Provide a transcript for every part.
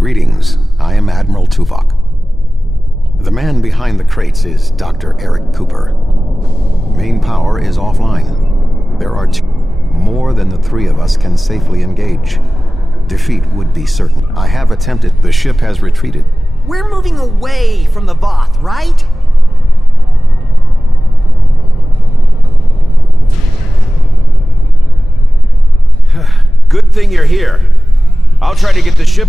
Greetings, I am Admiral Tuvok. The man behind the crates is Dr. Eric Cooper. Main power is offline. There are more than the three of us can safely engage. Defeat would be certain. I have attempted. The ship has retreated. We're moving away from the Voth, right? Good thing you're here. I'll try to get the ship...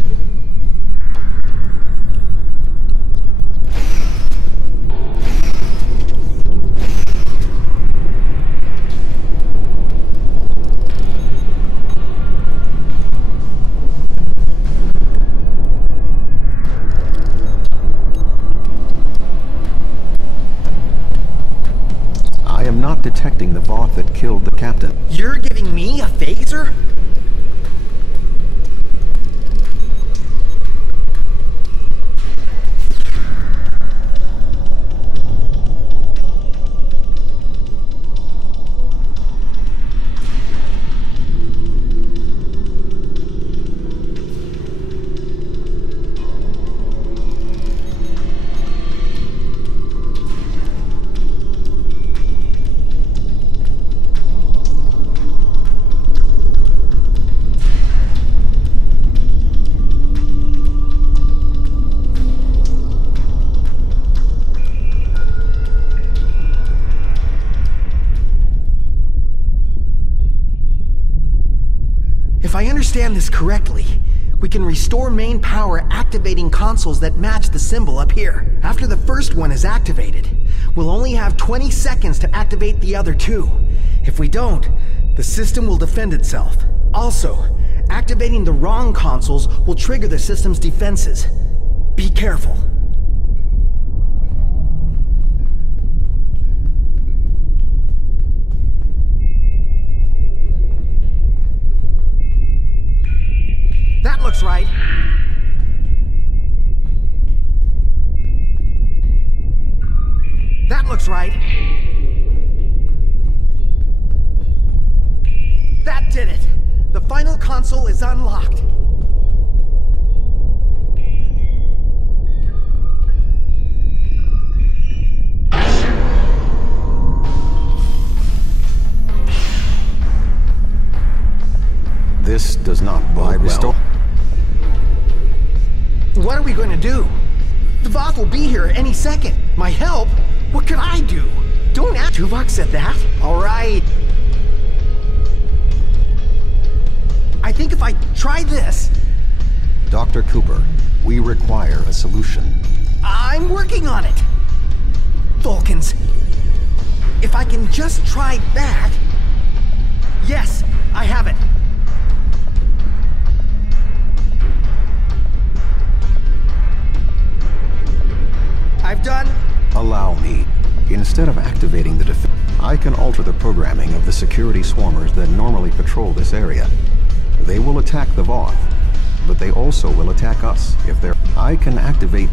I am not detecting the Voth that killed the captain. You're giving me a phaser? If I understand this correctly, we can restore main power activating consoles that match the symbol up here. After the first one is activated, we'll only have 20 seconds to activate the other two. If we don't, the system will defend itself. Also, activating the wrong consoles will trigger the system's defenses. Be careful. That looks right. That looks right. That did it. The final console is unlocked. This does not bode well. What are we going to do? The Voth will be here any second. My help? What could I do? Don't ask. Tuvok said that. All right. I think if I try this... Dr. Cooper, we require a solution. I'm working on it. Vulcans. If I can just try that... Yes, I have it. I've done... Allow me. Instead of activating the defense, I can alter the programming of the security swarmers that normally patrol this area. They will attack the Voth, but they also will attack us if they're... I can activate...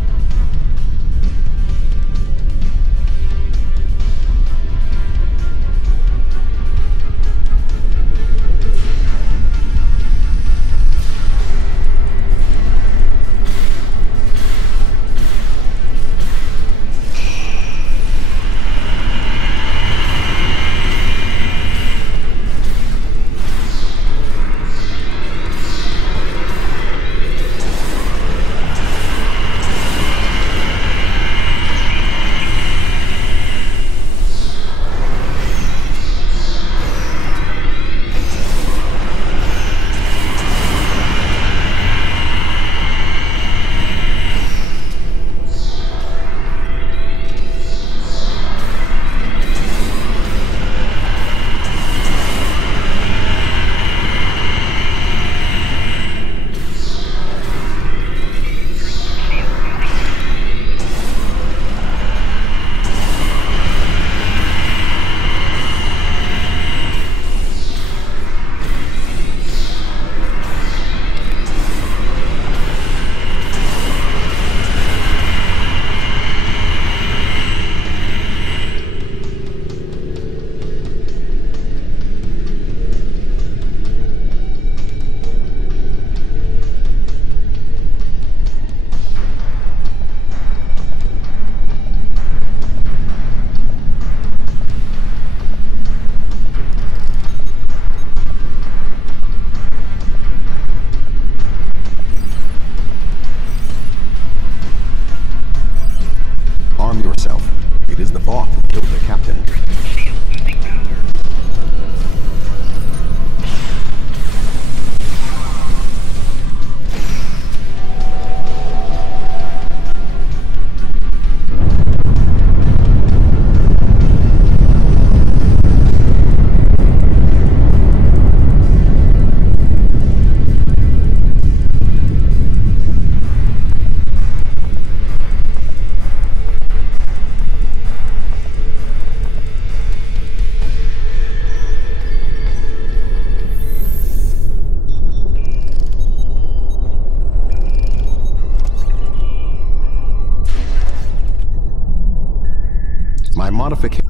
modification...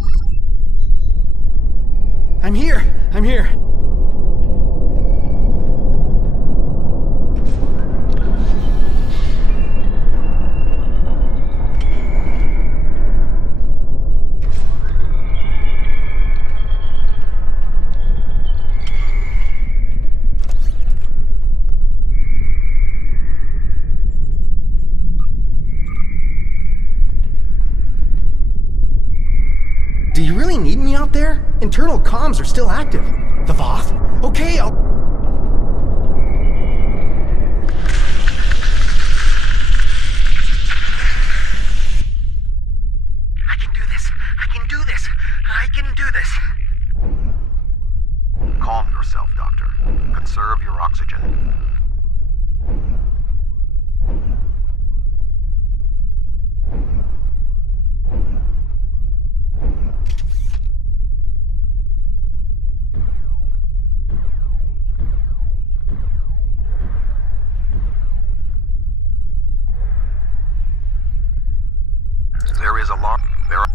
I'm here! I'm here! Do you really need me out there? Internal comms are still active. The Voth? Okay, I'll... I can do this. I can do this. I can do this. Calm yourself, Doctor. Conserve your oxygen. There is a lot. There are...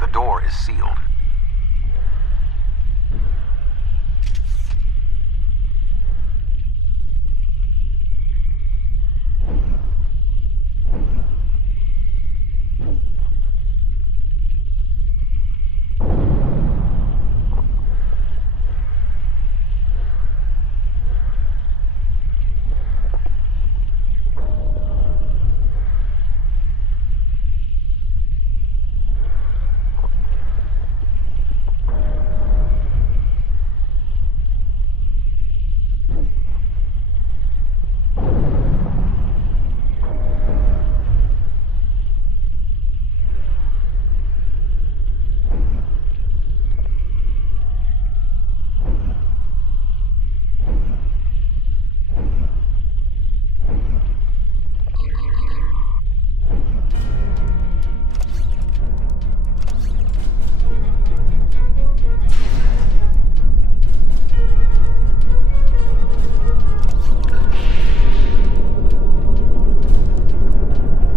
The door is sealed.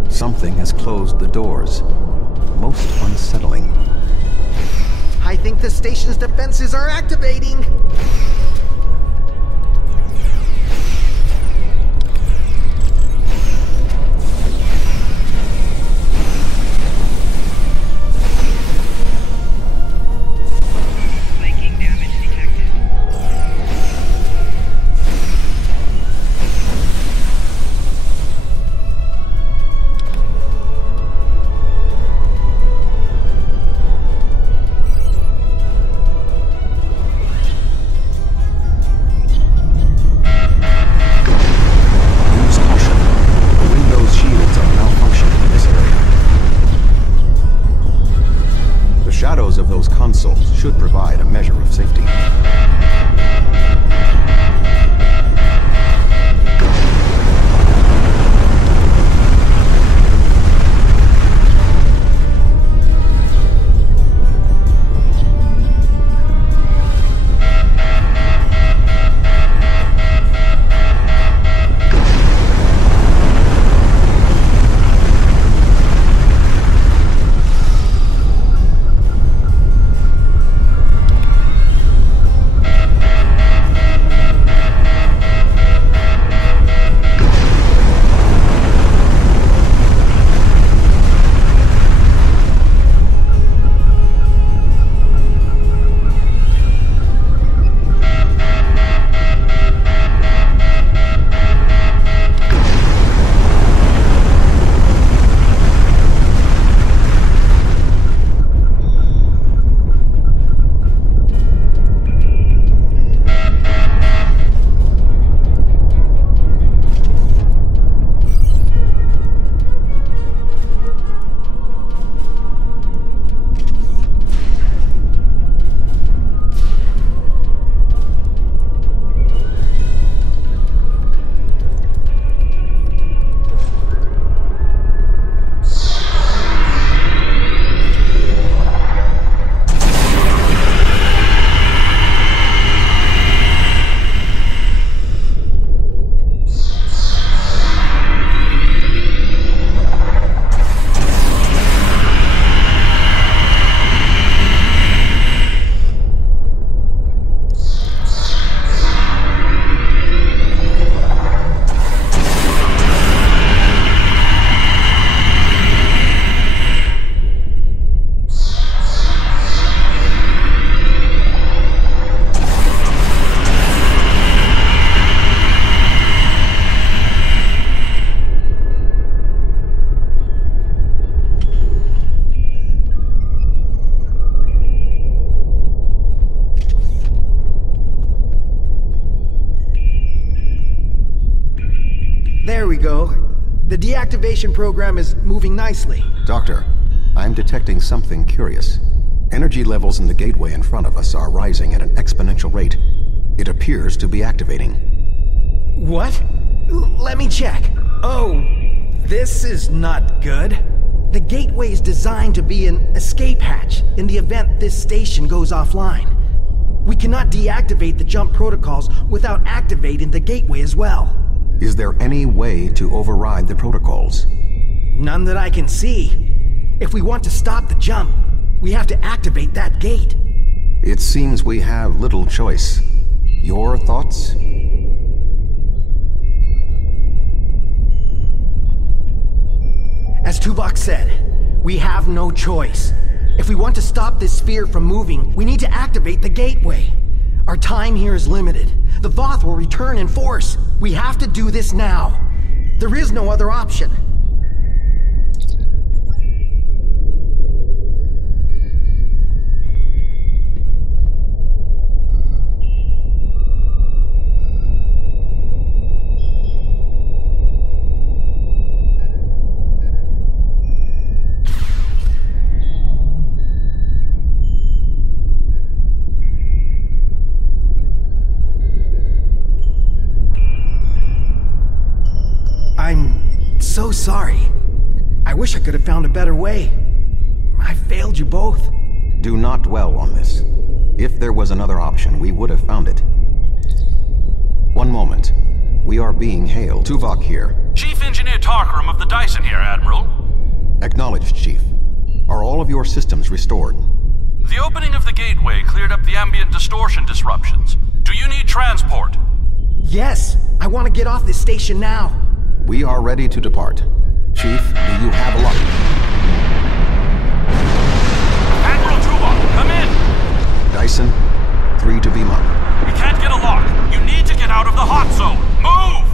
Something has closed the doors. Most unsettling. I think the station's defenses are activating! There we go. The deactivation program is moving nicely. Doctor, I'm detecting something curious. Energy levels in the gateway in front of us are rising at an exponential rate. It appears to be activating. What? Let me check. Oh, this is not good. The gateway is designed to be an escape hatch in the event this station goes offline. We cannot deactivate the jump protocols without activating the gateway as well. Is there any way to override the protocols? None that I can see. If we want to stop the jump, we have to activate that gate. It seems we have little choice. Your thoughts? As Tuvok said, we have no choice. If we want to stop this sphere from moving, we need to activate the gateway. Our time here is limited. The Voth will return in force. We have to do this now. There is no other option. I'm so sorry. I wish I could have found a better way. I failed you both. Do not dwell on this. If there was another option, we would have found it. One moment. We are being hailed. Tuvok here. Chief Engineer Tarkram of the Dyson here, Admiral. Acknowledged, Chief. Are all of your systems restored? The opening of the gateway cleared up the ambient distortion disruptions. Do you need transport? Yes, I want to get off this station now. We are ready to depart. Chief, do you have a lock? Admiral Tuvok, come in! Dyson, 3 to beam up. We can't get a lock. You need to get out of the hot zone. Move!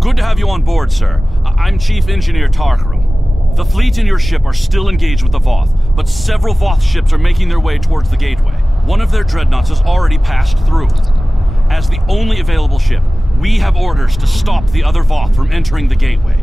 Good to have you on board, sir. I'm Chief Engineer Tarkram. The fleet and your ship are still engaged with the Voth, but several Voth ships are making their way towards the gateway. One of their dreadnoughts has already passed through. As the only available ship, we have orders to stop the other Voth from entering the gateway.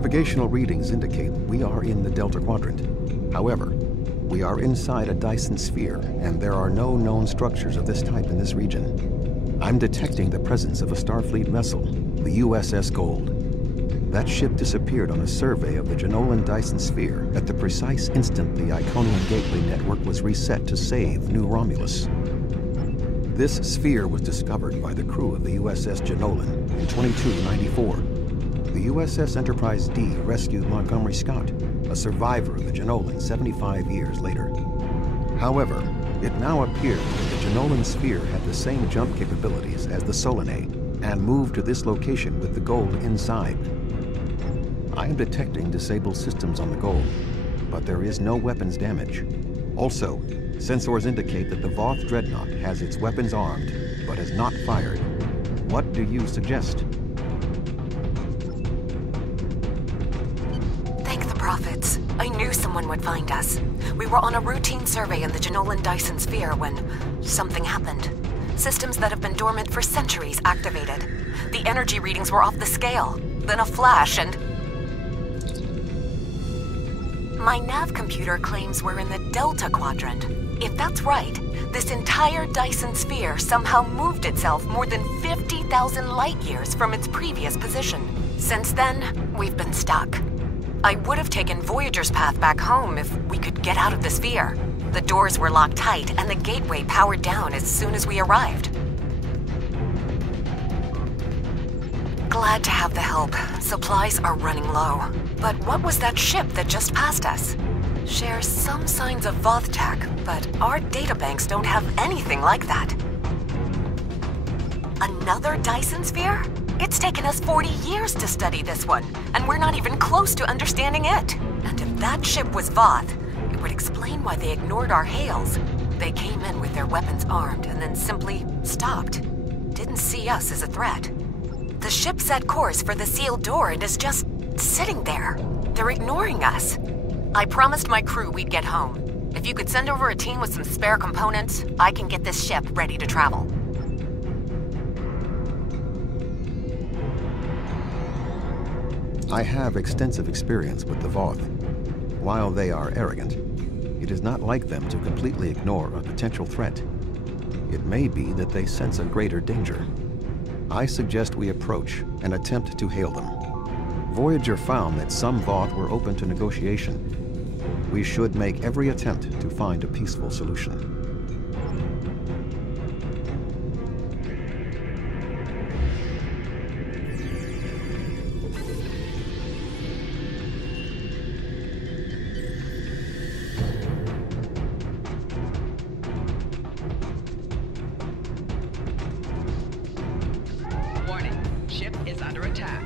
Navigational readings indicate we are in the Delta Quadrant. However, we are inside a Dyson sphere, and there are no known structures of this type in this region. I'm detecting the presence of a Starfleet vessel, the USS Gold. That ship disappeared on a survey of the Jenolan Dyson sphere at the precise instant the Iconian Gateway network was reset to save New Romulus. This sphere was discovered by the crew of the USS Jenolan in 2294. The USS Enterprise D rescued Montgomery Scott, a survivor of the Jenolan 75 years later. However, it now appears that the Jenolan sphere had the same jump capabilities as the Solanae and moved to this location with the Gold inside. I am detecting disabled systems on the Gold, but there is no weapons damage. Also, sensors indicate that the Voth Dreadnought has its weapons armed, but has not fired. What do you suggest? Thank the prophets. I knew someone would find us. We were on a routine survey in the Jenolan Dyson sphere when something happened. Systems that have been dormant for centuries activated. The energy readings were off the scale. Then a flash and... My nav computer claims we're in the Delta Quadrant. If that's right, this entire Dyson sphere somehow moved itself more than 50,000 light-years from its previous position. Since then, we've been stuck. I would have taken Voyager's path back home if we could get out of the sphere. The doors were locked tight and the gateway powered down as soon as we arrived. Glad to have the help. Supplies are running low. But what was that ship that just passed us? Shares some signs of Voth tech, but our databanks don't have anything like that. Another Dyson sphere? It's taken us 40 years to study this one, and we're not even close to understanding it. And if that ship was Voth, it would explain why they ignored our hails. They came in with their weapons armed and then simply stopped. Didn't see us as a threat. The ship set course for the sealed door and is just sitting there. They're ignoring us. I promised my crew we'd get home. If you could send over a team with some spare components, I can get this ship ready to travel. I have extensive experience with the Voth. While they are arrogant, it is not like them to completely ignore a potential threat. It may be that they sense a greater danger. I suggest we approach and attempt to hail them. Voyager found that some Voth were open to negotiation. We should make every attempt to find a peaceful solution. Warning, ship is under attack.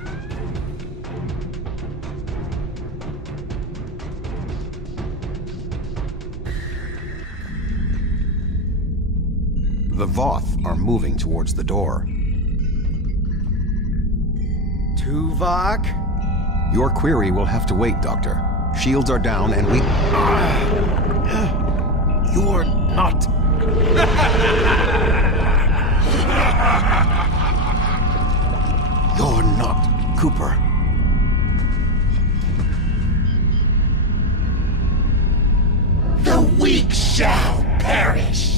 The Voth are moving towards the door. Tuvok? Your query will have to wait, Doctor. Shields are down and we... You're not... You're not Cooper. The weak shall perish.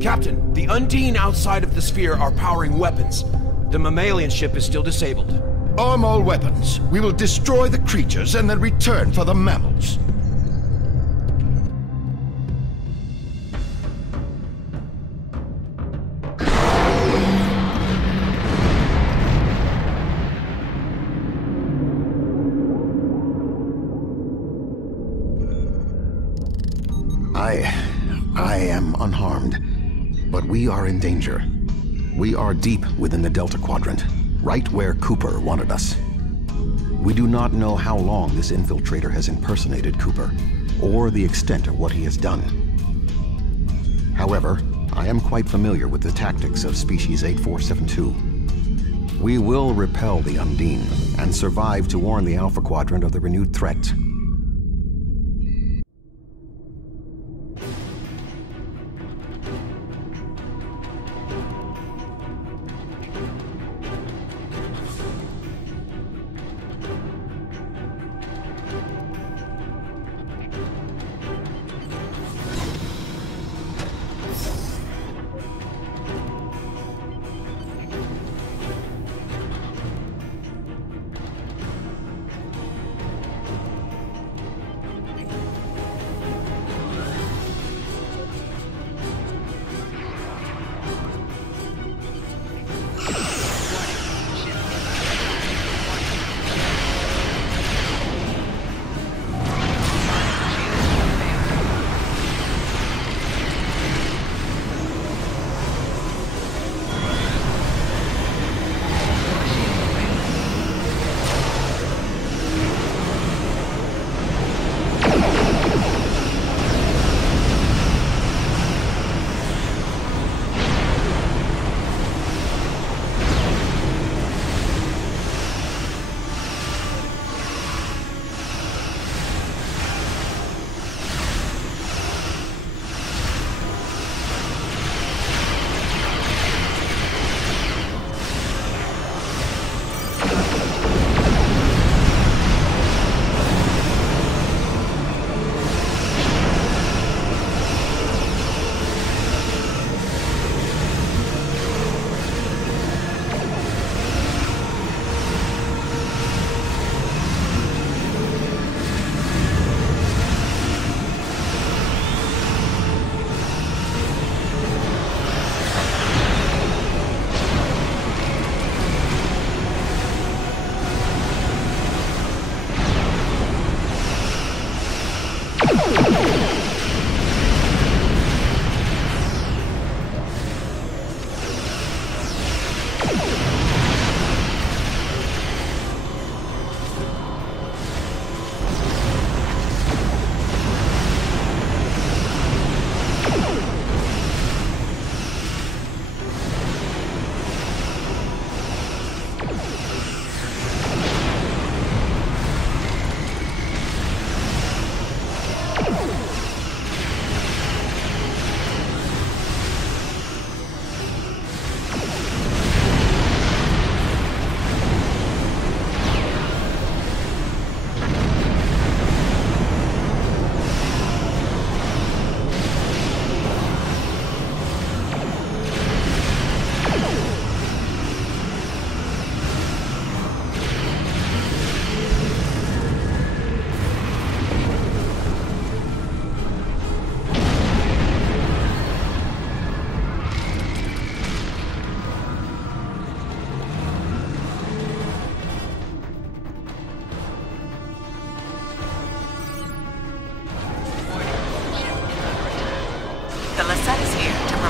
Captain, the Undine outside of the sphere are powering weapons. The mammalian ship is still disabled. Arm all weapons. We will destroy the creatures and then return for the mammals. I am unharmed, but we are in danger. We are deep within the Delta Quadrant, right where Cooper wanted us. We do not know how long this infiltrator has impersonated Cooper, or the extent of what he has done. However, I am quite familiar with the tactics of Species 8472. We will repel the Undine, and survive to warn the Alpha Quadrant of the renewed threat.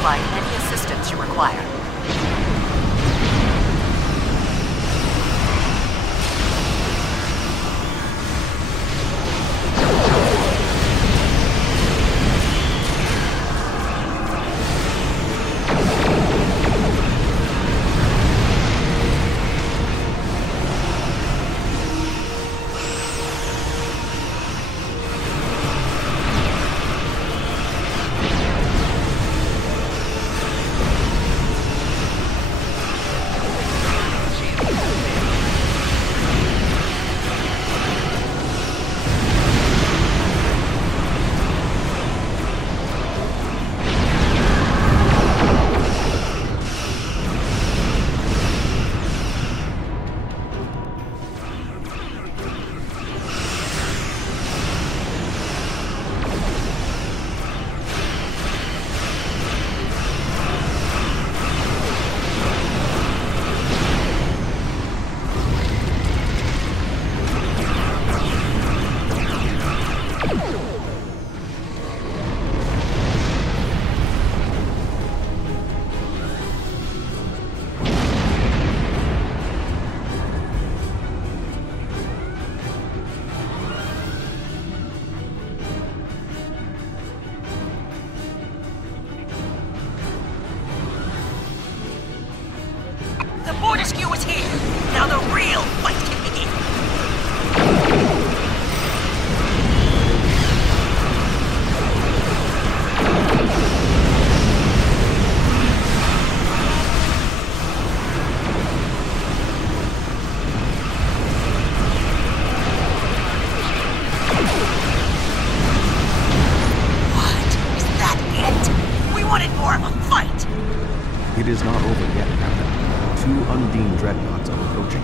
provide any assistance you require. Fortescue is here. Now the real fight can begin. What? Is that it? We wanted more of a fight. It is not over yet, Captain. 2 Undine dreadnoughts are approaching.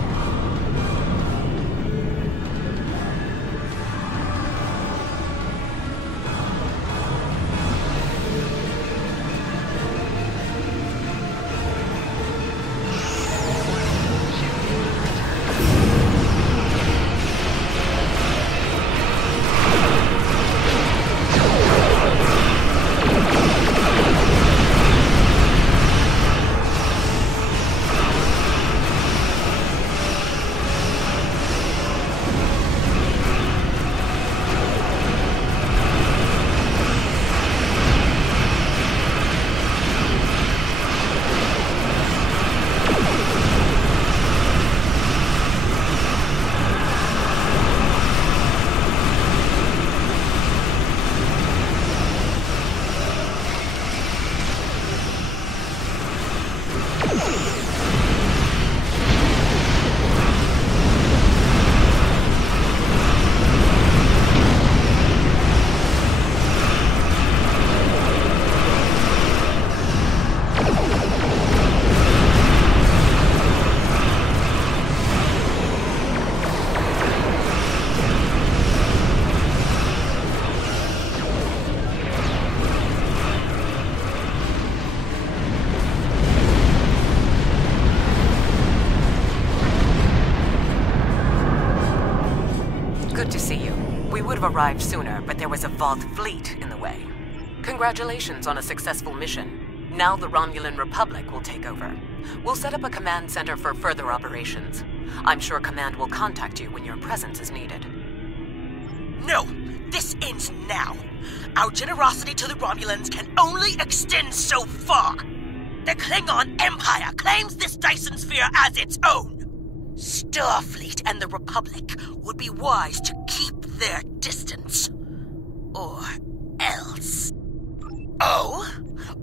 could have arrived sooner, but there was a Voth fleet in the way. Congratulations on a successful mission. Now the Romulan Republic will take over. We'll set up a command center for further operations. I'm sure Command will contact you when your presence is needed. No! This ends now! Our generosity to the Romulans can only extend so far! The Klingon Empire claims this Dyson Sphere as its own! Starfleet and the Republic would be wise to keep their distance. Or else. Oh?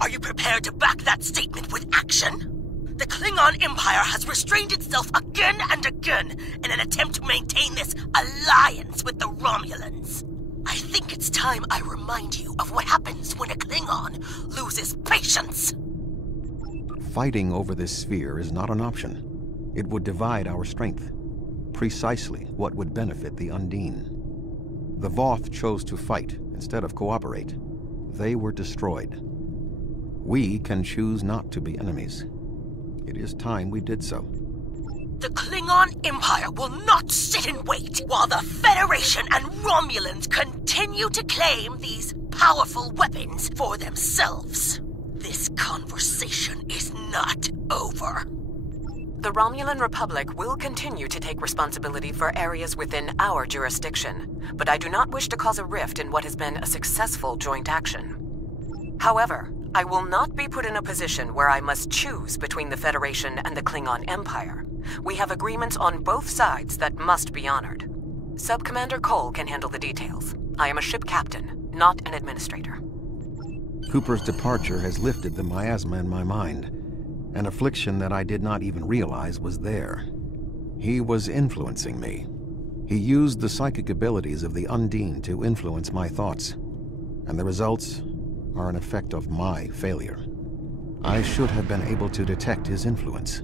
Are you prepared to back that statement with action? The Klingon Empire has restrained itself again and again in an attempt to maintain this alliance with the Romulans. I think it's time I remind you of what happens when a Klingon loses patience. Fighting over this sphere is not an option. It would divide our strength. Precisely what would benefit the Undine. The Voth chose to fight instead of cooperate. They were destroyed. We can choose not to be enemies. It is time we did so. The Klingon Empire will not sit and wait while the Federation and Romulans continue to claim these powerful weapons for themselves. This conversation is not over. The Romulan Republic will continue to take responsibility for areas within our jurisdiction, but I do not wish to cause a rift in what has been a successful joint action. However, I will not be put in a position where I must choose between the Federation and the Klingon Empire. We have agreements on both sides that must be honored. Sub-Commander Cole can handle the details. I am a ship captain, not an administrator. Cooper's departure has lifted the miasma in my mind, an affliction that I did not even realize was there. He was influencing me. He used the psychic abilities of the Undine to influence my thoughts, and the results are an effect of my failure. I should have been able to detect his influence.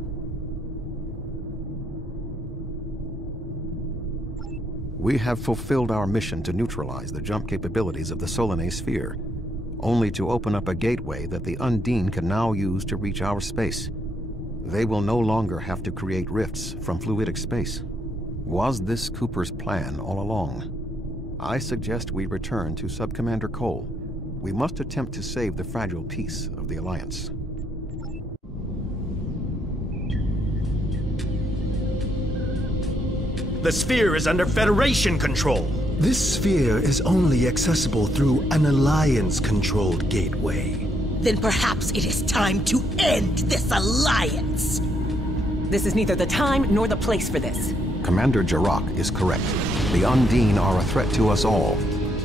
We have fulfilled our mission to neutralize the jump capabilities of the Solanae sphere, only to open up a gateway that the Undine can now use to reach our space. They will no longer have to create rifts from fluidic space. Was this Cooper's plan all along? I suggest we return to Sub-Commander Cole. We must attempt to save the fragile peace of the Alliance. The sphere is under Federation control. This sphere is only accessible through an Alliance-controlled gateway. Then perhaps it is time to end this alliance. This is neither the time nor the place for this. Commander Jarrah is correct. The Undine are a threat to us all.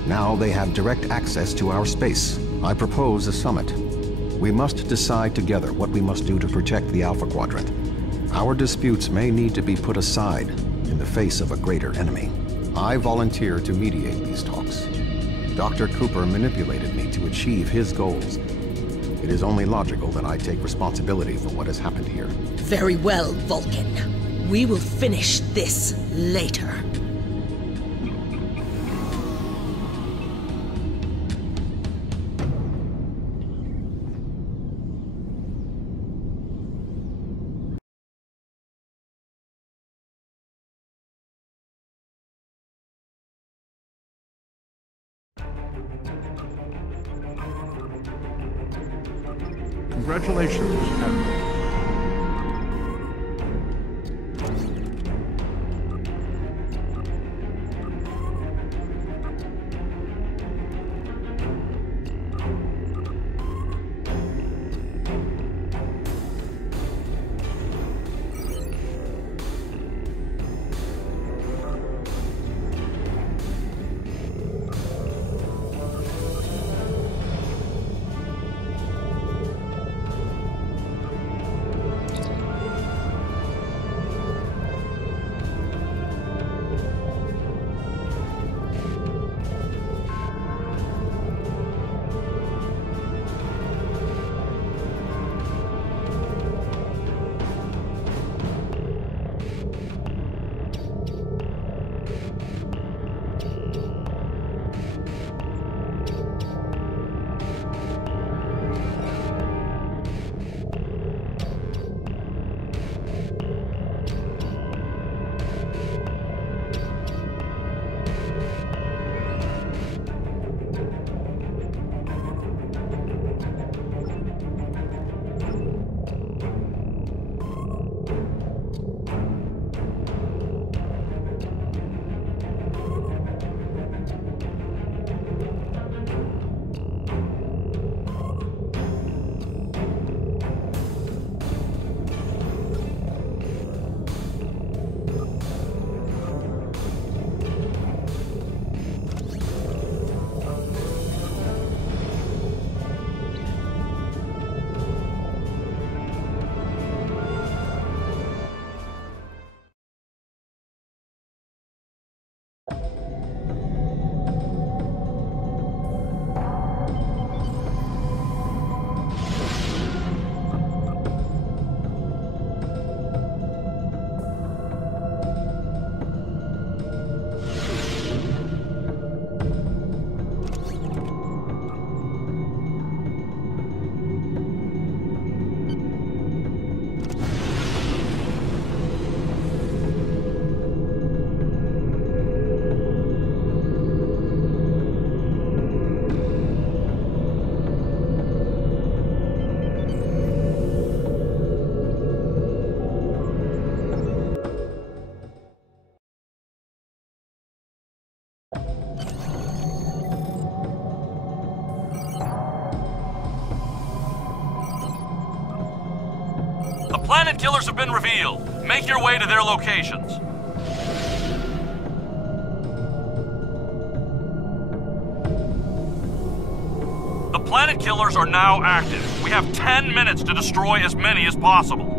Now they have direct access to our space. I propose a summit. We must decide together what we must do to protect the Alpha Quadrant. Our disputes may need to be put aside in the face of a greater enemy. I volunteer to mediate these talks. Dr. Cooper manipulated me to achieve his goals. It is only logical that I take responsibility for what has happened here. Very well, Vulcan. We will finish this later. Congratulations, Admiral. planet killers have been revealed. Make your way to their locations. The planet killers are now active. We have 10 minutes to destroy as many as possible.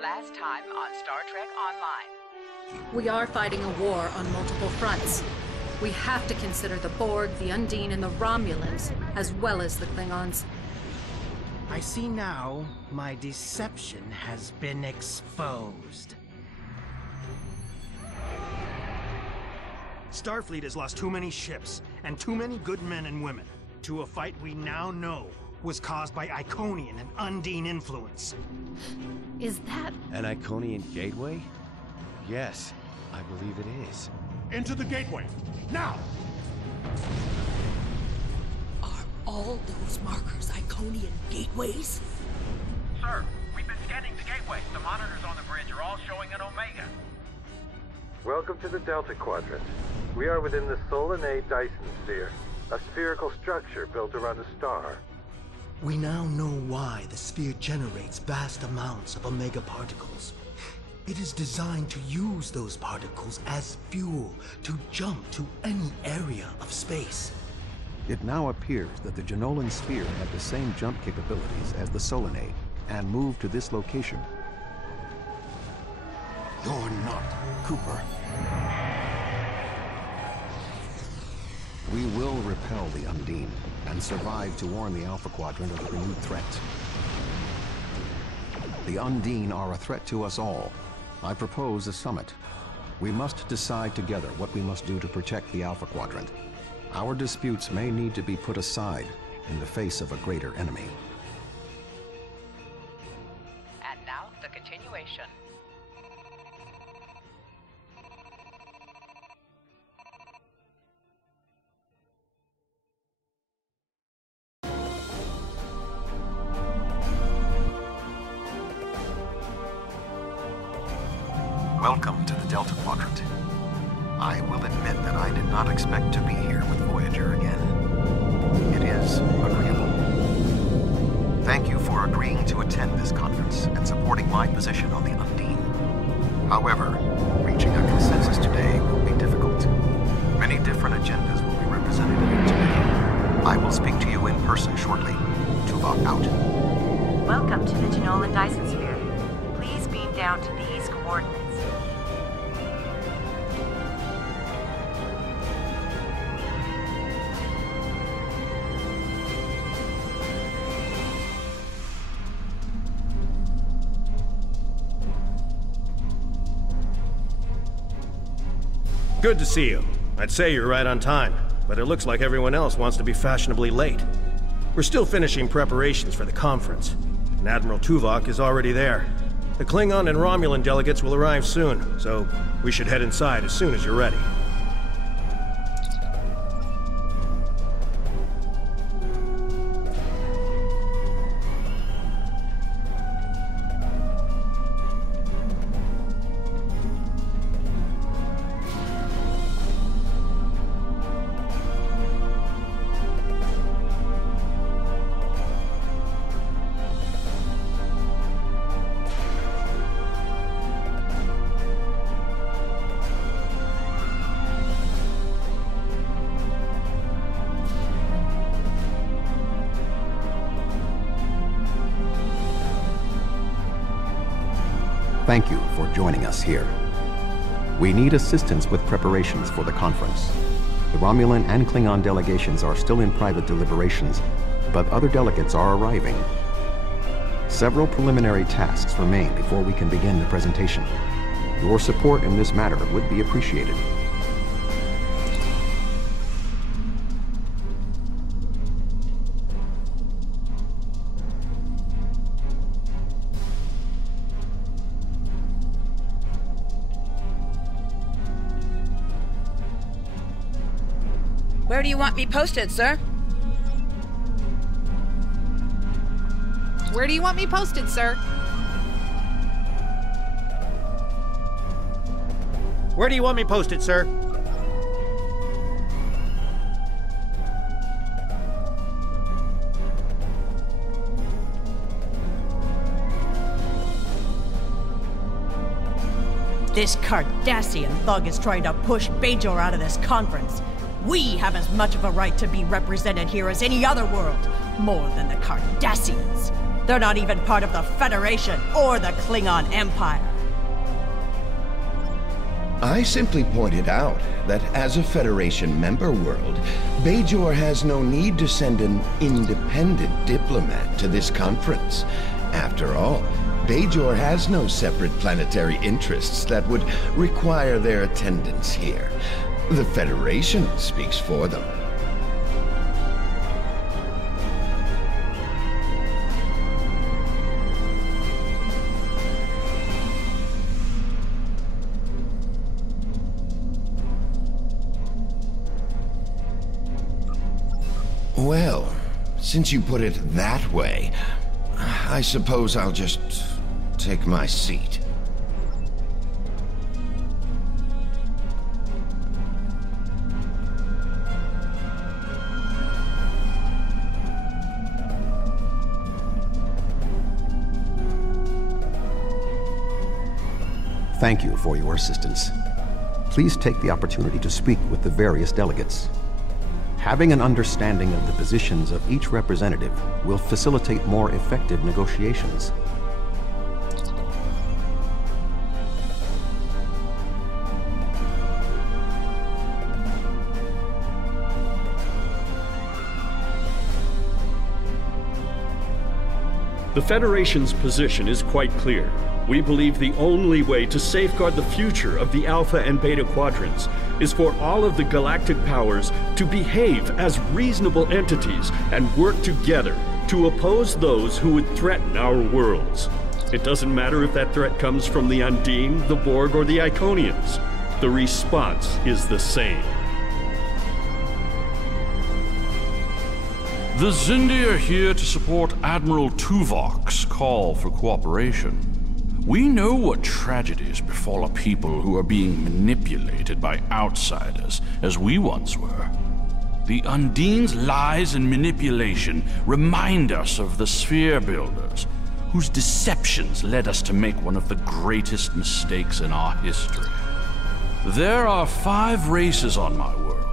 Last time on Star Trek Online. We are fighting a war on multiple fronts. We have to consider the Borg, the Undine, and the Romulans, as well as the Klingons. I see now my deception has been exposed. Starfleet has lost too many ships, and too many good men and women, to a fight we now know was caused by Iconian and Undine influence. Is that... an Iconian gateway? Yes, I believe it is. Into the gateway, now! Are all those markers Iconian gateways? Sir, we've been scanning the gateway. The monitors on the bridge are all showing an Omega. Welcome to the Delta Quadrant. We are within the Solanae Dyson Sphere, a spherical structure built around a star. We now know why the sphere generates vast amounts of Omega particles. It is designed to use those particles as fuel to jump to any area of space. It now appears that the Jenolan sphere had the same jump capabilities as the Solanae and moved to this location. You're not Cooper. We will repel the Undine and survive to warn the Alpha Quadrant of the renewed threat. The Undine are a threat to us all. I propose a summit. We must decide together what we must do to protect the Alpha Quadrant. Our disputes may need to be put aside in the face of a greater enemy. And now, the continuation. Welcome to the Delta Quadrant. I will admit that I did not expect to be here with Voyager again. It is agreeable. Thank you for agreeing to attend this conference and supporting my position on the Undine. However, reaching a consensus today will be difficult. Many different agendas will be represented here today. I will speak to you in person shortly. Tuvok out. Welcome to the Jenolan Dyson Sphere. Please beam down to these coordinates. Good to see you. I'd say you're right on time, but it looks like everyone else wants to be fashionably late. We're still finishing preparations for the conference, and Admiral Tuvok is already there. The Klingon and Romulan delegates will arrive soon, so we should head inside as soon as you're ready. Thank you for joining us here. We need assistance with preparations for the conference. The Romulan and Klingon delegations are still in private deliberations, but other delegates are arriving. Several preliminary tasks remain before we can begin the presentation. Your support in this matter would be appreciated. Where do you want me posted, sir? Where do you want me posted, sir? Where do you want me posted, sir? This Cardassian thug is trying to push Bajor out of this conference. We have as much of a right to be represented here as any other world, more than the Cardassians. They're not even part of the Federation or the Klingon Empire. I simply pointed out that as a Federation member world, Bajor has no need to send an independent diplomat to this conference. After all, Bajor has no separate planetary interests that would require their attendance here. The Federation speaks for them. Well, since you put it that way, I suppose I'll just take my seat. Thank you for your assistance. Please take the opportunity to speak with the various delegates. Having an understanding of the positions of each representative will facilitate more effective negotiations. The Federation's position is quite clear. We believe the only way to safeguard the future of the Alpha and Beta Quadrants is for all of the galactic powers to behave as reasonable entities and work together to oppose those who would threaten our worlds. It doesn't matter if that threat comes from the Undine, the Borg, or the Iconians. The response is the same. The Xindi are here to support Admiral Tuvok's call for cooperation. We know what tragedies befall a people who are being manipulated by outsiders, as we once were. The Undine's lies and manipulation remind us of the Sphere Builders, whose deceptions led us to make one of the greatest mistakes in our history. There are 5 races on my world.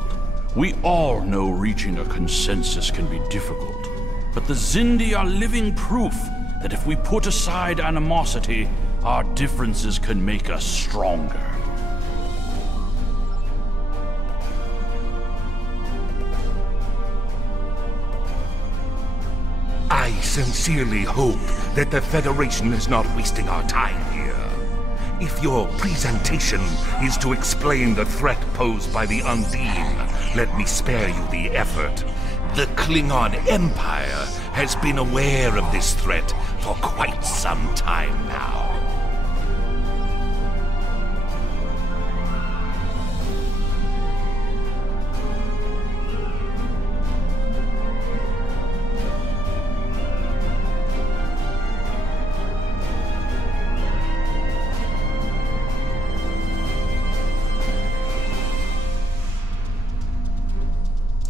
We all know reaching a consensus can be difficult, but the Xindi are living proof that if we put aside animosity, our differences can make us stronger. I sincerely hope that the Federation is not wasting our time here. If your presentation is to explain the threat posed by the Undine, let me spare you the effort. The Klingon Empire has been aware of this threat for quite some time now.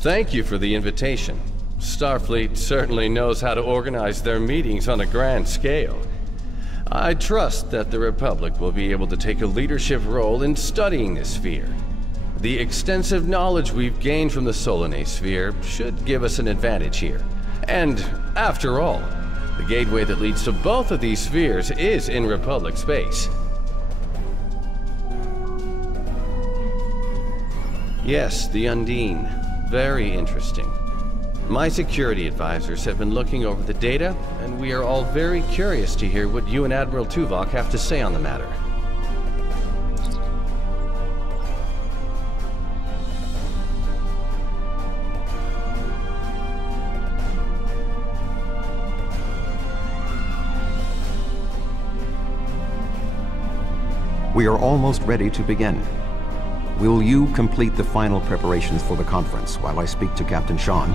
Thank you for the invitation. Starfleet certainly knows how to organize their meetings on a grand scale. I trust that the Republic will be able to take a leadership role in studying this sphere. The extensive knowledge we've gained from the Solanae sphere should give us an advantage here. And, after all, the gateway that leads to both of these spheres is in Republic space. Yes, the Undine. Very interesting. My security advisors have been looking over the data, and we are all very curious to hear what you and Admiral Tuvok have to say on the matter. We are almost ready to begin. Will you complete the final preparations for the conference while I speak to Captain Sean?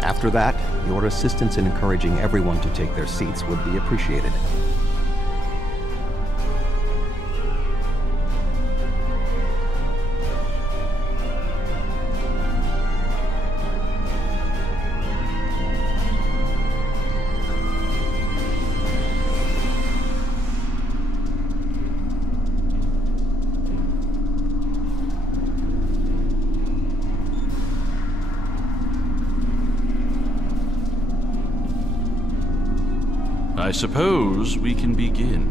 After that, your assistance in encouraging everyone to take their seats would be appreciated. I suppose we can begin.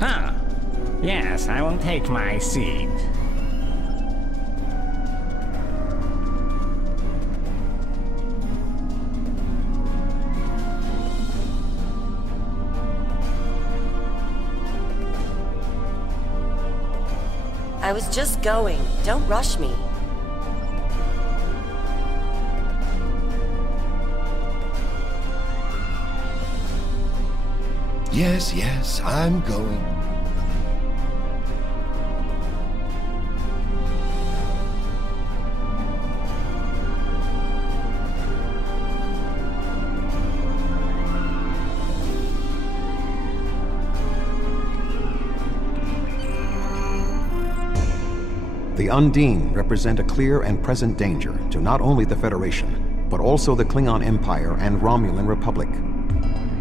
Huh. Yes, I will take my seat. I was just going. Don't rush me. Yes, yes, I'm going. The Undine represent a clear and present danger to not only the Federation, but also the Klingon Empire and Romulan Republic.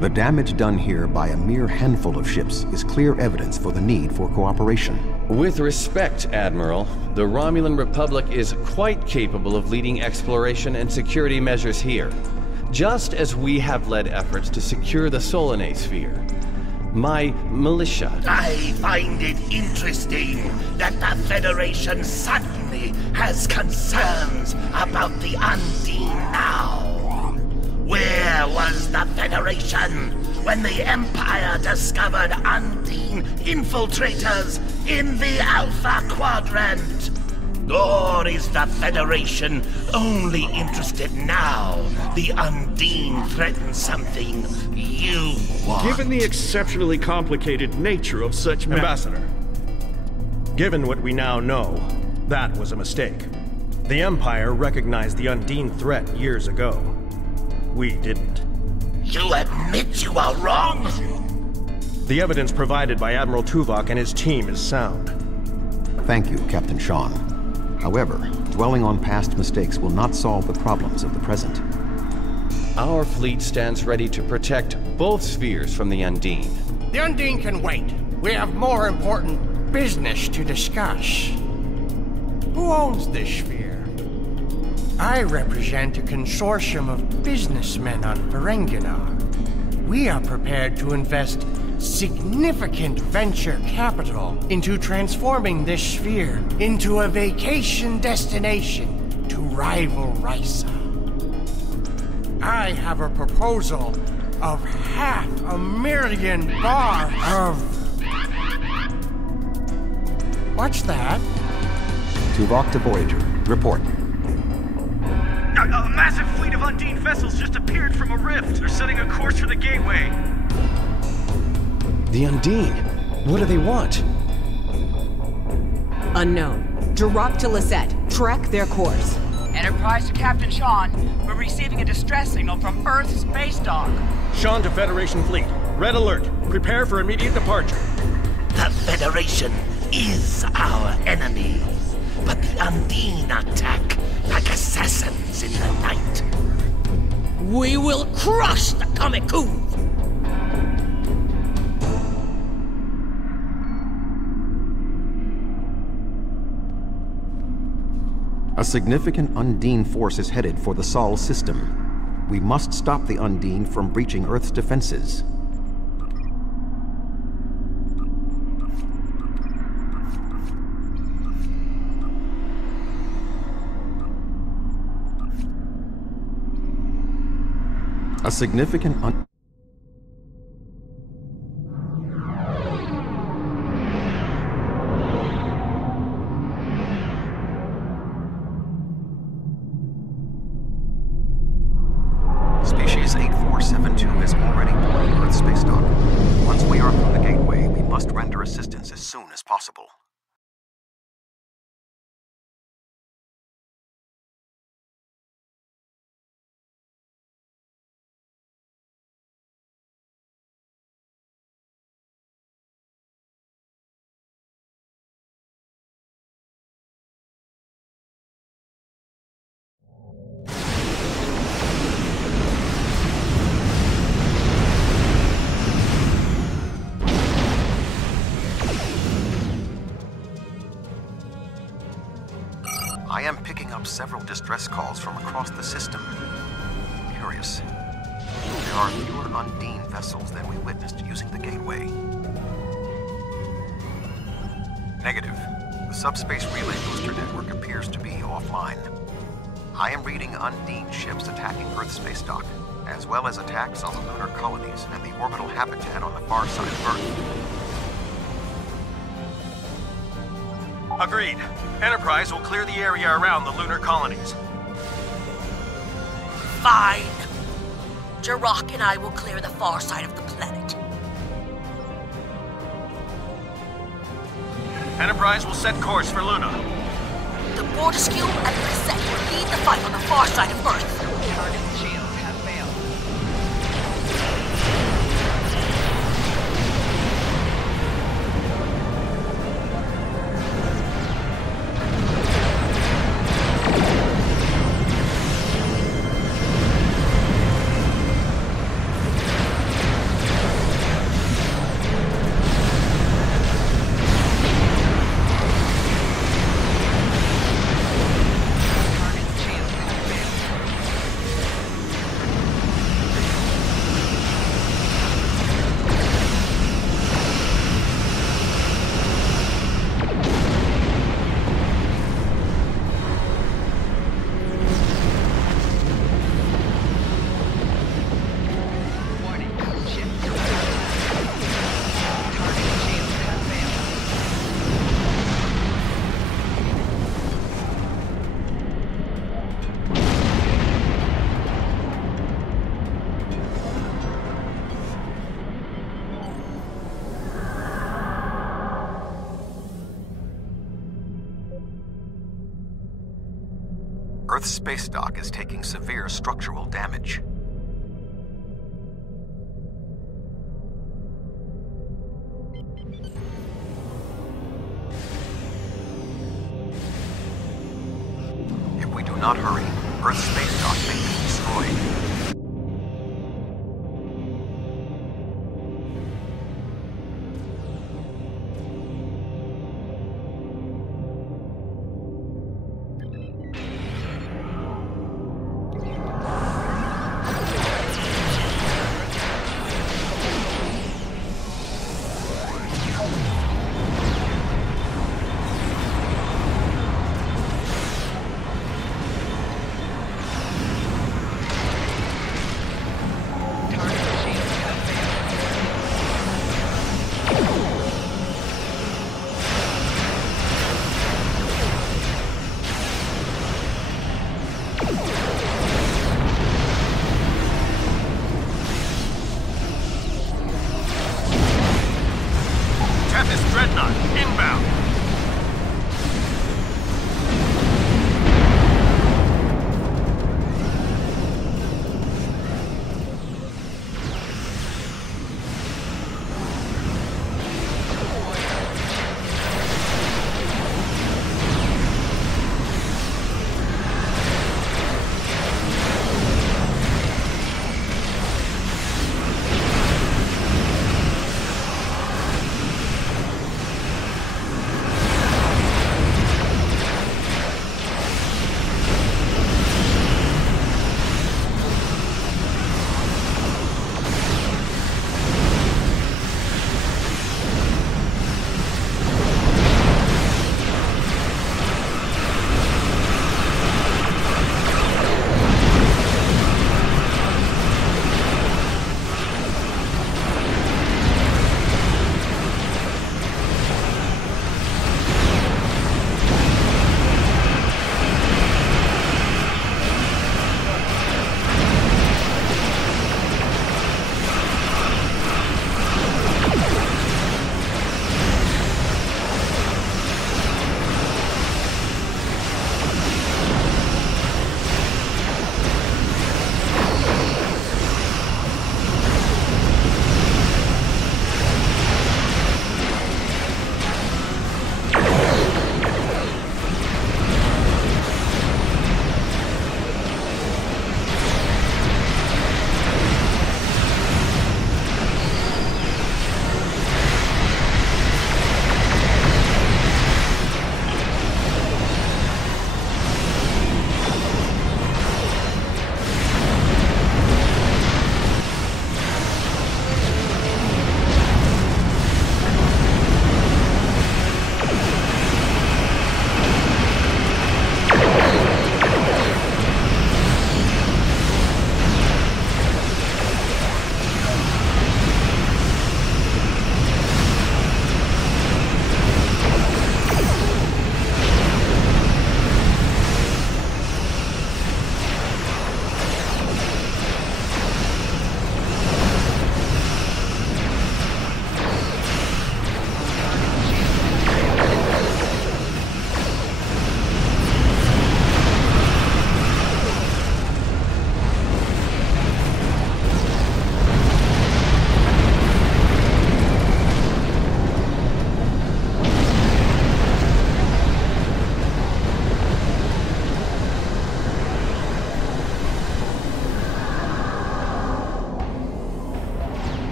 The damage done here by a mere handful of ships is clear evidence for the need for cooperation. With respect, Admiral, the Romulan Republic is quite capable of leading exploration and security measures here, just as we have led efforts to secure the Solanae sphere. My militia... I find it interesting that the Federation suddenly has concerns about the Undine now. Where was the Federation when the Empire discovered Undine infiltrators in the Alpha Quadrant? Or is the Federation only interested now the Undine threatens something you want? Given the exceptionally complicated nature of such Ambassador, given what we now know, that was a mistake. The Empire recognized the Undine threat years ago. We didn't. You admit you are wrong? The evidence provided by Admiral Tuvok and his team is sound. Thank you, Captain Sean. However, dwelling on past mistakes will not solve the problems of the present. Our fleet stands ready to protect both spheres from the Undine. The Undine can wait. We have more important business to discuss. Who owns this sphere? I represent a consortium of businessmen on Ferenginar. We are prepared to invest significant venture capital into transforming this sphere into a vacation destination to rival Risa. I have a proposal of $500,000 of... What's that? Tuvok to Voyager. Report. A massive fleet of Undine vessels just appeared from a rift. They're setting a course for the Gateway. The Undine? What do they want? Unknown. Drop to Lisette. Track their course. Enterprise to Captain Sean. We're receiving a distress signal from Earth's space dock. Sean to Federation Fleet. Red alert. Prepare for immediate departure. The Federation is our enemy, but the Undine attack like assassins in the night. We will crush the Comic-Con! A significant Undine force is headed for the Sol system. We must stop the Undine from breaching Earth's defenses. A significant Species 8472 is already boarding Earth's space dock. Once we are through the gateway, we must render assistance as soon as possible. I am picking up several distress calls from across the system. Curious. There are fewer Undine vessels than we witnessed using the gateway. Negative. The subspace relay booster network appears to be offline. I am reading Undine ships attacking Earth space dock, as well as attacks on the lunar colonies and the orbital habitat on the far side of Earth. Agreed. Enterprise will clear the area around the lunar colonies. Fine. Jirok and I will clear the far side of the planet. Enterprise will set course for Luna. The Borderskew and Reset will lead the fight on the far side of Earth. Target shields have failed. Earth's space dock is taking severe structural damage. If we do not hurry, Earth's space dock may be destroyed.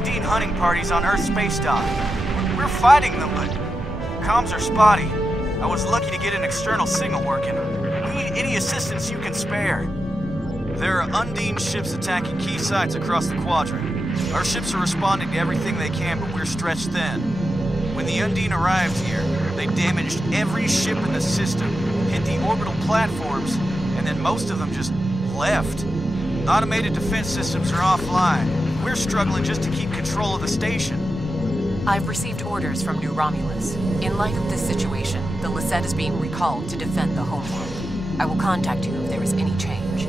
Undine hunting parties on Earth space dock. We're fighting them, but comms are spotty. I was lucky to get an external signal working. We need any assistance you can spare. There are Undine ships attacking key sites across the quadrant. Our ships are responding to everything they can, but we're stretched thin. When the Undine arrived here, they damaged every ship in the system, hit the orbital platforms, and then most of them just left. Automated defense systems are offline. We're struggling just to keep control of the station. I've received orders from New Romulus. In light of this situation, the Lisette is being recalled to defend the homeworld. I will contact you if there is any change.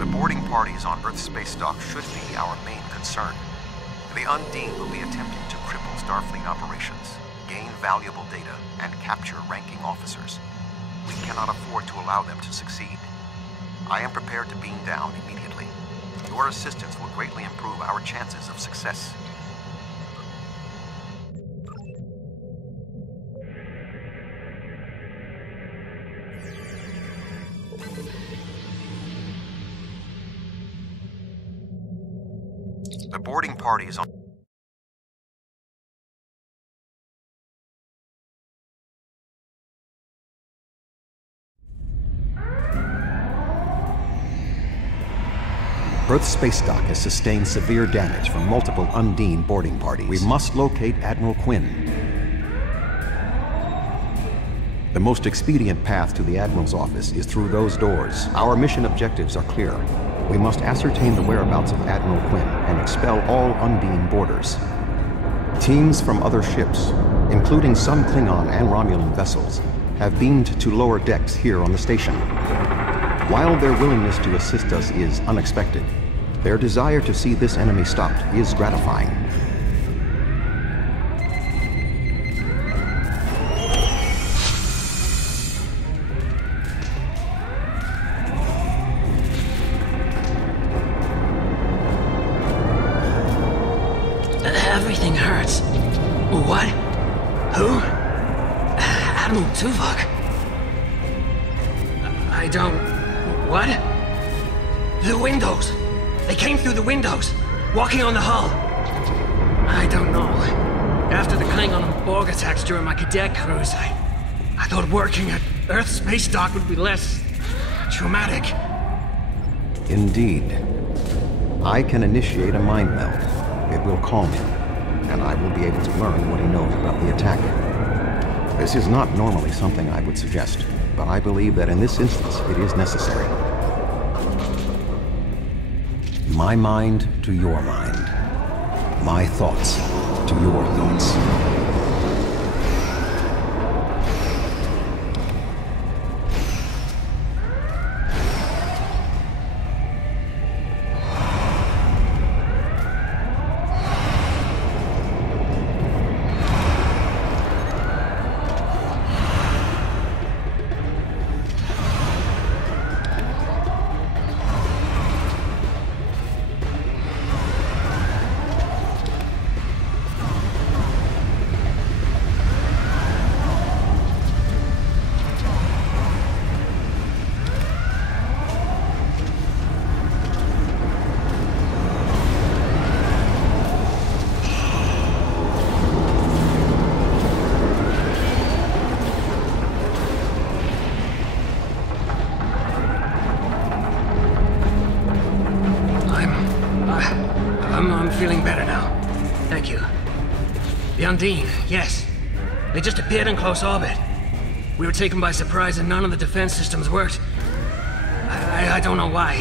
The boarding parties on Earth space dock should be our main concern. The Undine will be attempting to cripple Starfleet operations, gain valuable data, and capture ranking officers. We cannot afford to allow them to succeed. I am prepared to beam down immediately. Your assistance will greatly improve our chances of success. The boarding party is on... Earth space dock has sustained severe damage from multiple Undine boarding parties. We must locate Admiral Quinn. The most expedient path to the Admiral's office is through those doors. Our mission objectives are clear. We must ascertain the whereabouts of Admiral Quinn and expel all Undine boarders. Teams from other ships, including some Klingon and Romulan vessels, have beamed to lower decks here on the station. While their willingness to assist us is unexpected, their desire to see this enemy stopped is gratifying. Everything hurts. What? Who? Admiral Tuvok? I don't... What? The windows! They came through the windows, walking on the hull. I don't know. After the Klingon and Borg attacks during my cadet cruise, I thought working at Earth space dock would be less... traumatic. Indeed. I can initiate a mind meld. It will calm him, and I will be able to learn what he knows about the attack. This is not normally something I would suggest, but I believe that in this instance it is necessary. My mind to your mind. My thoughts to your thoughts. I'm feeling better now. Thank you. The Undine, yes. They just appeared in close orbit. We were taken by surprise and none of the defense systems worked. I don't know why.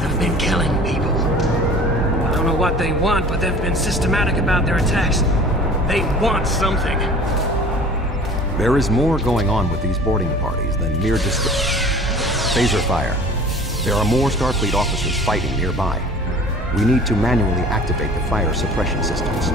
They've been killing people. I don't know what they want, but they've been systematic about their attacks. They want something. There is more going on with these boarding parties than mere phaser fire. There are more Starfleet officers fighting nearby. We need to manually activate the fire suppression systems.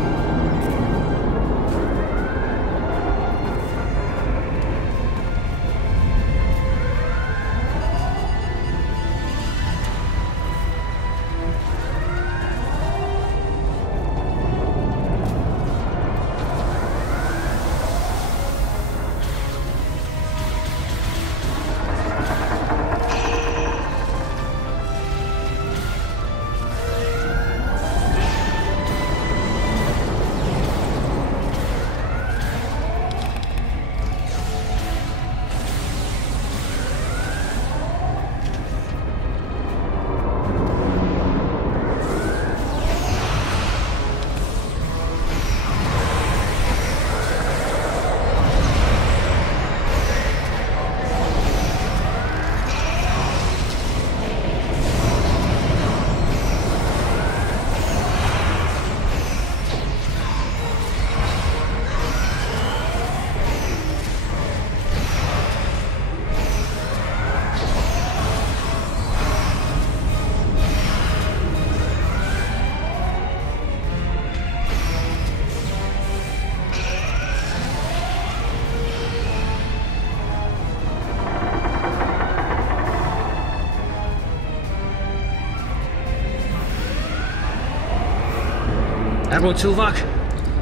Admiral Tuvok,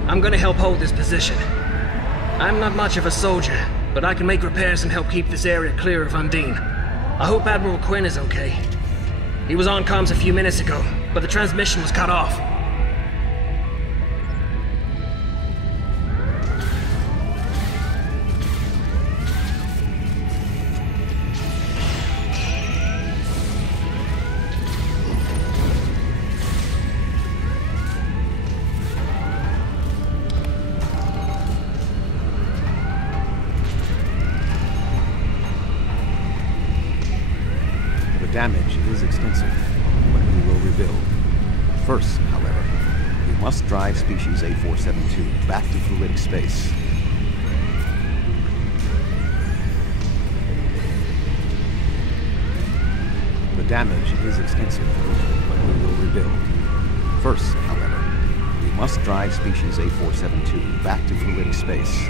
I'm gonna help hold this position. I'm not much of a soldier, but I can make repairs and help keep this area clear of Undine. I hope Admiral Quinn is okay. He was on comms a few minutes ago, but the transmission was cut off. Damage is extensive, but we will rebuild. First, however, we must drive species A472 back to fluidic space. The damage is extensive, but we will rebuild. First, however, we must drive species A472 back to fluidic space.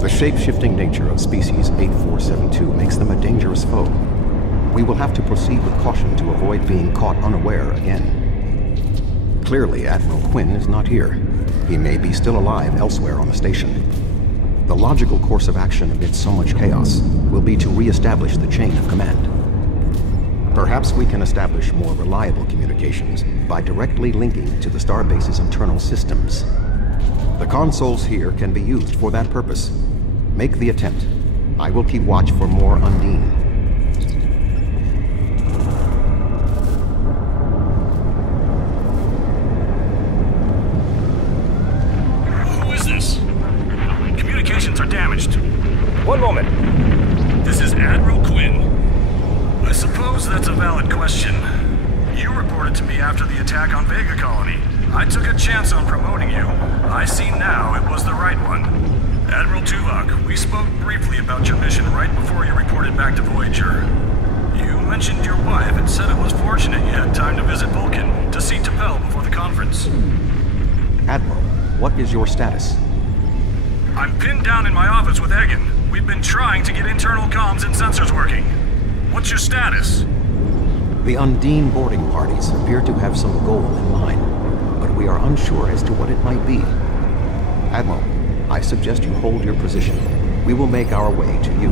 The shape-shifting nature of species 8472 makes them a dangerous foe. We will have to proceed with caution to avoid being caught unaware again. Clearly, Admiral Quinn is not here. He may be still alive elsewhere on the station. The logical course of action amid so much chaos will be to re-establish the chain of command. Perhaps we can establish more reliable communications by directly linking to the Starbase's internal systems. The consoles here can be used for that purpose. Make the attempt. I will keep watch for more Undine. Who is this? Communications are damaged. One moment. This is Admiral Quinn. I suppose that's a valid question. You reported to me after the attack on Vega Colony. I took a chance on promoting you. I see now it was the right one. Admiral Tuvok, we spoke briefly about your mission right before you reported back to Voyager. You mentioned your wife and said it was fortunate you had time to visit Vulcan to see T'Pel before the conference. Admiral, what is your status? I'm pinned down in my office with Egan. We've been trying to get internal comms and sensors working. What's your status? The Undine boarding parties appear to have some goal in mind, but we are unsure as to what it might be. Admiral, I suggest you hold your position. We will make our way to you.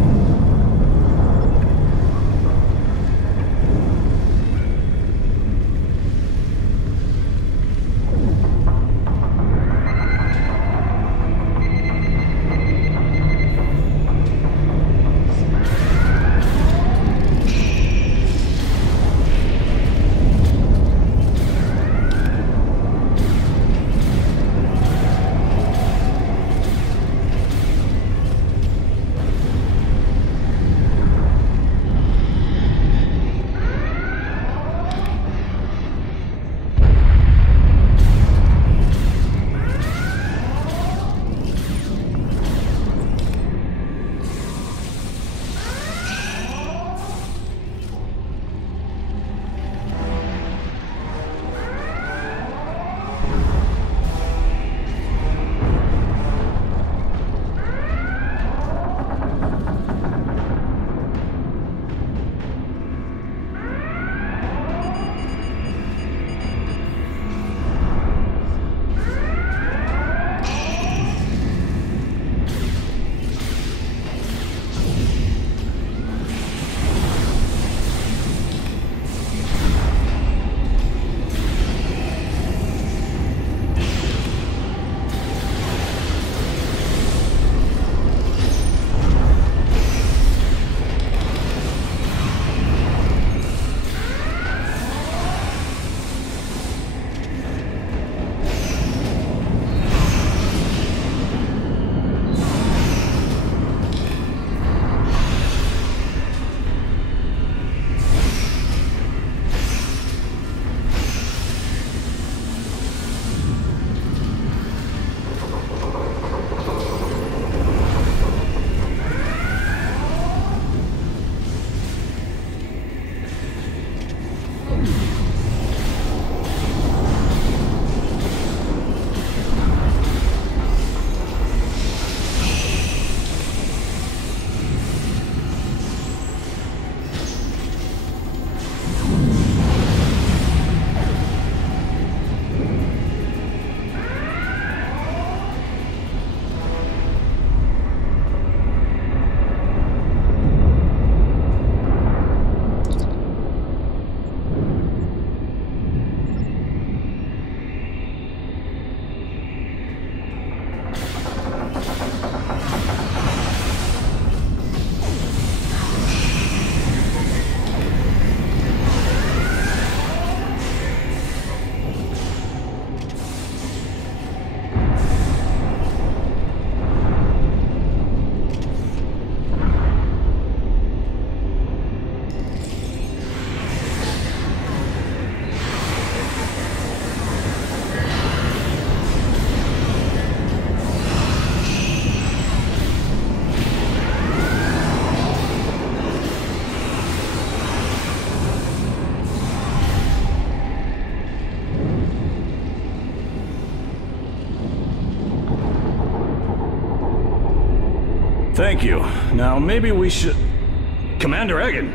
Thank you. Now, maybe we should... Commander Egan!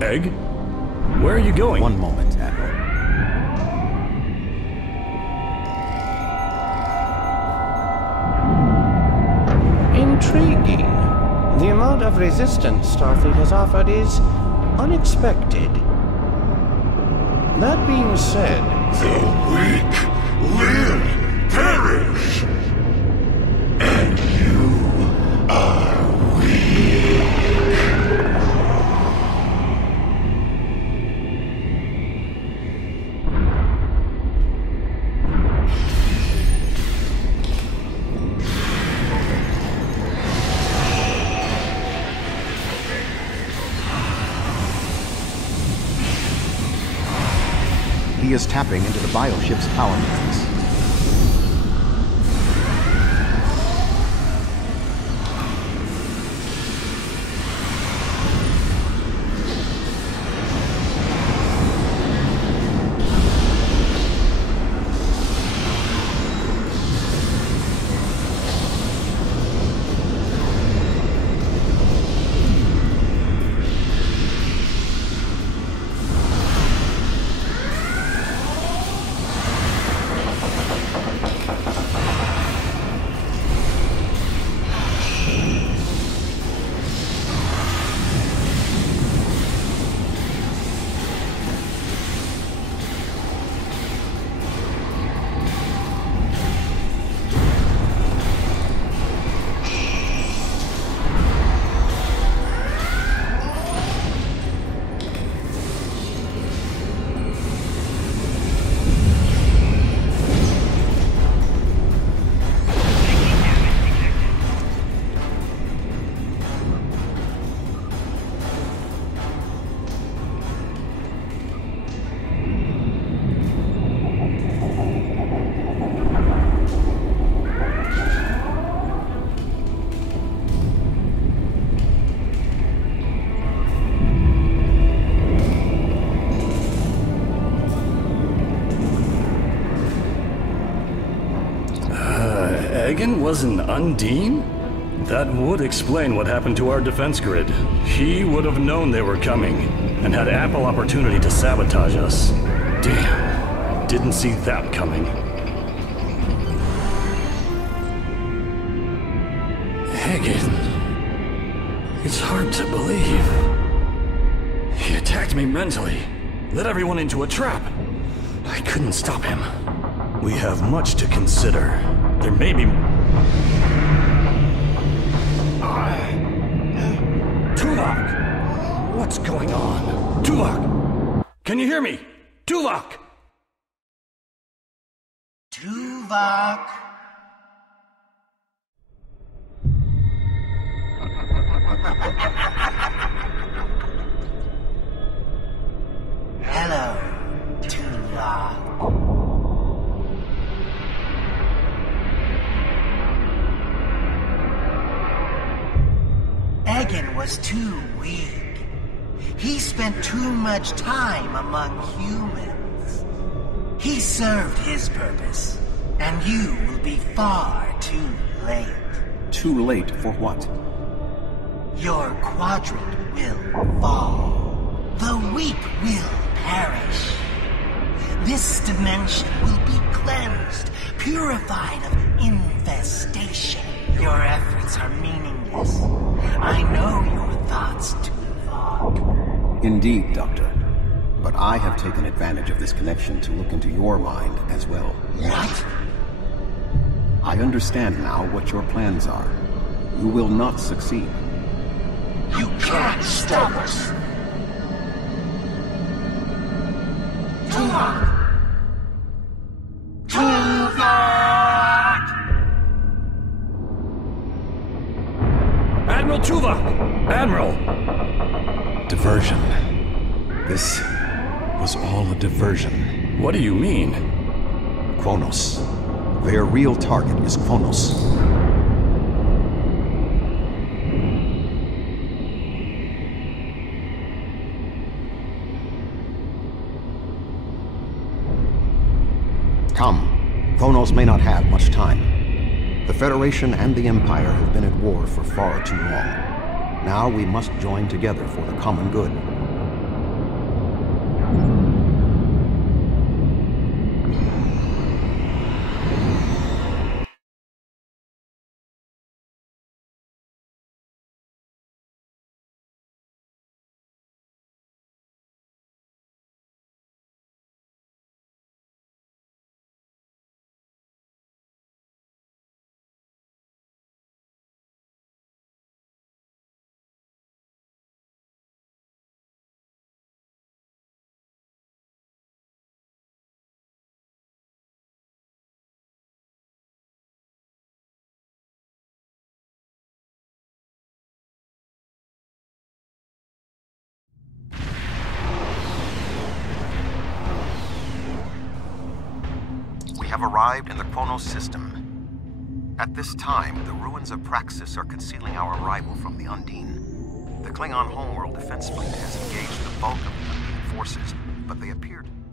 Egg? Where are you going? One moment, Admiral. Intriguing. The amount of resistance Starfleet has offered is unexpected. That being said... The weak will perish. And you are weak. He is tapping into the bioship's power matrix. Egan was an Undine? That would explain what happened to our defense grid. He would have known they were coming, and had ample opportunity to sabotage us. Damn, didn't see that coming. Egan... It's hard to believe. He attacked me mentally, led everyone into a trap. I couldn't stop him. We have much to consider. There may be... Tuvok! What's going on? Tuvok! Can you hear me? Tuvok! Tuvok! Hello, Tuvok. Egan was too weak. He spent too much time among humans. He served his purpose, and you will be far too late. Too late for what? Your quadrant will fall. The weak will perish. This dimension will be cleansed, purified of infestation. Your efforts are meaningless. I know your thoughts, Tuvok. Indeed, Doctor. But I have taken advantage of this connection to look into your mind as well. What? I understand now what your plans are. You will not succeed. You can't stop us. Tuvok! Tuvok! Admiral Tuvok! Admiral! Diversion. This was all a diversion. What do you mean? Kronos. Their real target is Kronos. Come. Kronos may not have much time. The Federation and the Empire have been at war for far too long. Now we must join together for the common good. We have arrived in the Kronos system. At this time, the ruins of Praxis are concealing our arrival from the Undine. The Klingon homeworld defense fleet has engaged the bulk of the Undine forces, but they appear to...